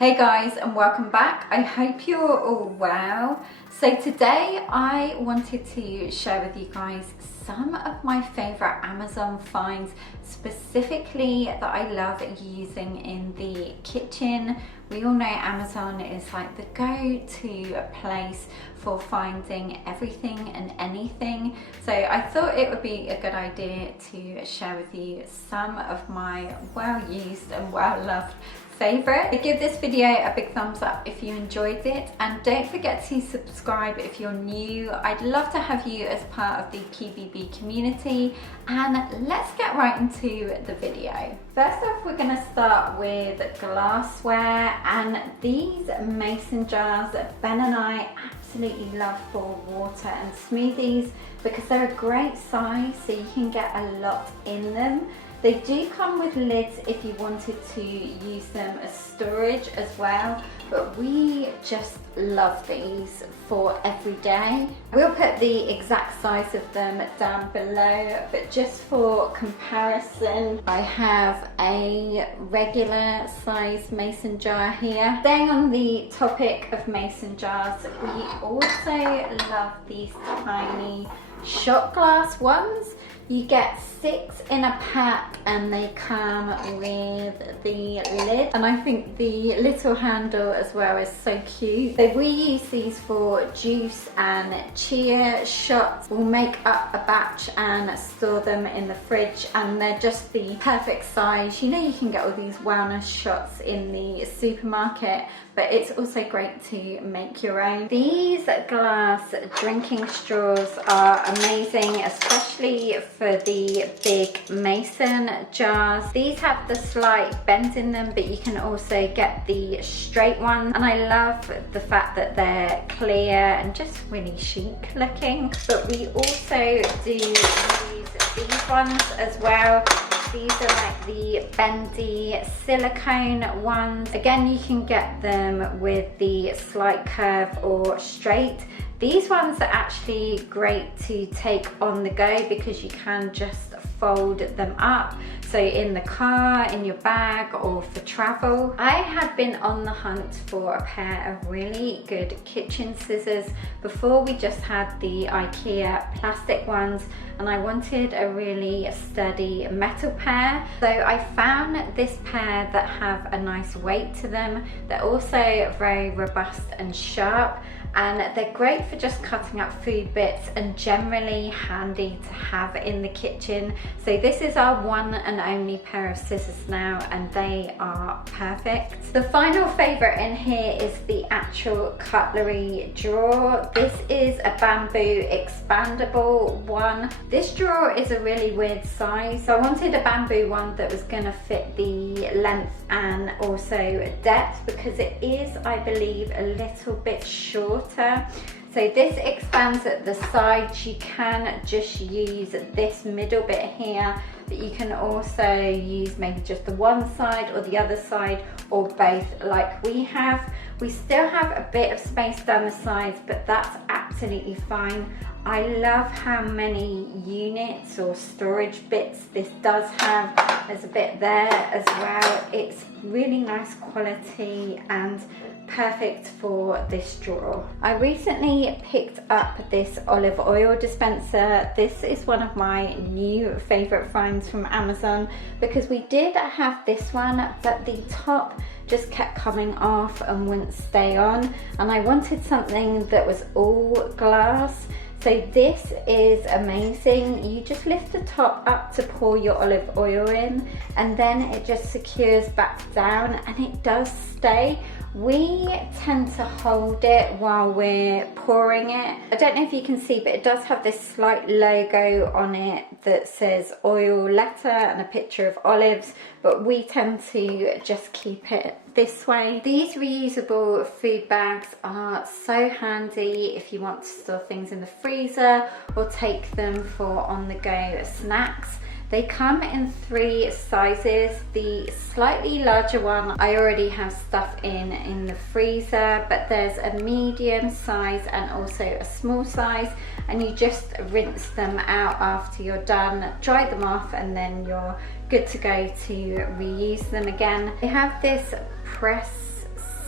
Hey guys, and welcome back. I hope you're all well. So today I wanted to share with you guys some of my favorite Amazon finds, specifically that I love using in the kitchen. We all know Amazon is like the go-to place for finding everything and anything. So I thought it would be a good idea to share with you some of my well-used and well-loved favorite. So give this video a big thumbs up if you enjoyed it, and don't forget to subscribe if you're new. I'd love to have you as part of the PBB community, and let's get right into the video. First off, we're going to start with glassware, and these mason jars that Ben and I absolutely love for water and smoothies because they're a great size, so you can get a lot in them. They do come with lids if you wanted to use them as storage as well, but we just love these for every day. We'll put the exact size of them down below, but just for comparison, I have a regular size mason jar here. Staying on the topic of mason jars, we also love these tiny shot glass ones. You get 6 in a pack and they come with the lid, and I think the little handle as well is so cute. So we use these for juice and chia shots. We'll make up a batch and store them in the fridge, and they're just the perfect size. You know, you can get all these wellness shots in the supermarket, but it's also great to make your own. These glass drinking straws are amazing, especially for the big mason jars. These have the slight bend in them, but you can also get the straight ones, and I love the fact that they're clear and just really chic looking. But we also do use these ones as well. These are like the bendy silicone ones. Again, you can get them with the slight curve or straight. These ones are actually great to take on the go because you can just fold them up. So in the car, in your bag, or for travel. I had been on the hunt for a pair of really good kitchen scissors before we just had the IKEA plastic ones, and I wanted a really sturdy metal pair. So I found this pair that have a nice weight to them. They're also very robust and sharp, and they're great for just cutting up food bits and generally handy to have in the kitchen. So this is our one and only pair of scissors now, and they are perfect. The final favorite in here is the actual cutlery drawer. This is a bamboo expandable one. This drawer is a really weird size, so I wanted a bamboo one that was going to fit the length and also depth, because it is, I believe, a little bit shorter. So this expands at the sides. You can just use this middle bit here, but you can also use maybe just the one side or the other side, or both like we have. We still have a bit of space down the sides, but that's absolutely fine. I love how many units or storage bits this does have. There's a bit there as well. It's really nice quality and perfect for this drawer. I recently picked up this olive oil dispenser. This is one of my new favorite finds from Amazon because we did have this one, but the top just kept coming off and wouldn't stay on, and I wanted something that was all glass. So this is amazing. You just lift the top up to pour your olive oil in, and then it just secures back down, and it does stay. We tend to hold it while we're pouring it. I don't know if you can see, but it does have this slight logo on it that says oil letter and a picture of olives, but we tend to just keep it this way. These reusable food bags are so handy if you want to store things in the freezer or take them for on-the-go snacks. They come in 3 sizes. The slightly larger one I already have stuff in the freezer, but there's a medium size and also a small size, and you just rinse them out after you're done, dry them off, and then you're good to go to reuse them again. They have this press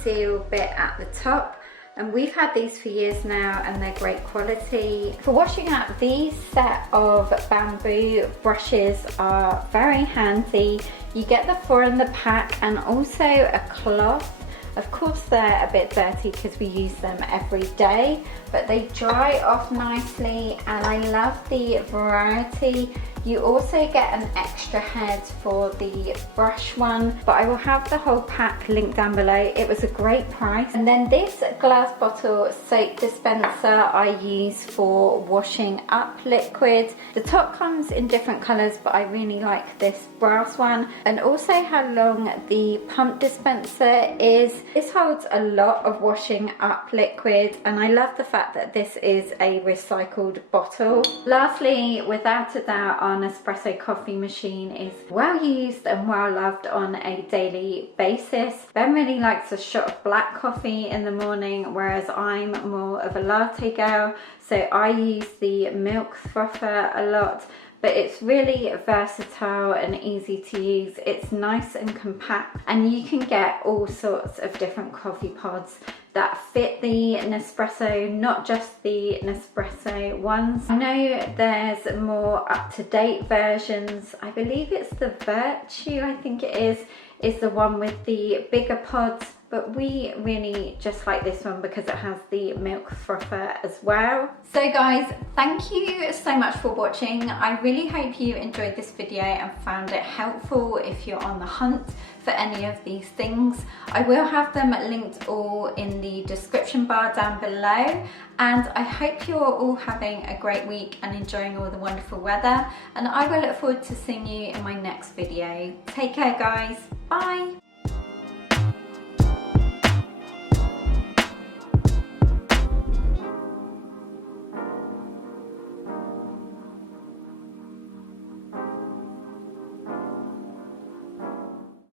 seal bit at the top. And we've had these for years now and they're great quality. For washing up, these set of bamboo brushes are very handy. You get the 4 in the pack and also a cloth. Of course they're a bit dirty because we use them every day, but they dry off nicely and I love the variety. You also get an extra head for the brush one, but I will have the whole pack linked down below. It was a great price. And then this glass bottle soap dispenser I use for washing up liquid. The top comes in different colors, but I really like this brass one. And also how long the pump dispenser is. This holds a lot of washing up liquid, and I love the fact that this is a recycled bottle. Lastly, without a doubt, our Nespresso coffee machine is well used and well loved on a daily basis. Ben really likes a shot of black coffee in the morning, whereas I'm more of a latte girl, so I use the milk frother a lot. But it's really versatile and easy to use. It's nice and compact, and you can get all sorts of different coffee pods that fit the Nespresso, not just the Nespresso ones. I know there's more up-to-date versions. I believe it's the Virtue, I think it is the one with the bigger pods. But we really just like this one because it has the milk frother as well. So guys, thank you so much for watching. I really hope you enjoyed this video and found it helpful if you're on the hunt for any of these things. I will have them linked all in the description bar down below. And I hope you're all having a great week and enjoying all the wonderful weather. And I will look forward to seeing you in my next video. Take care guys, bye.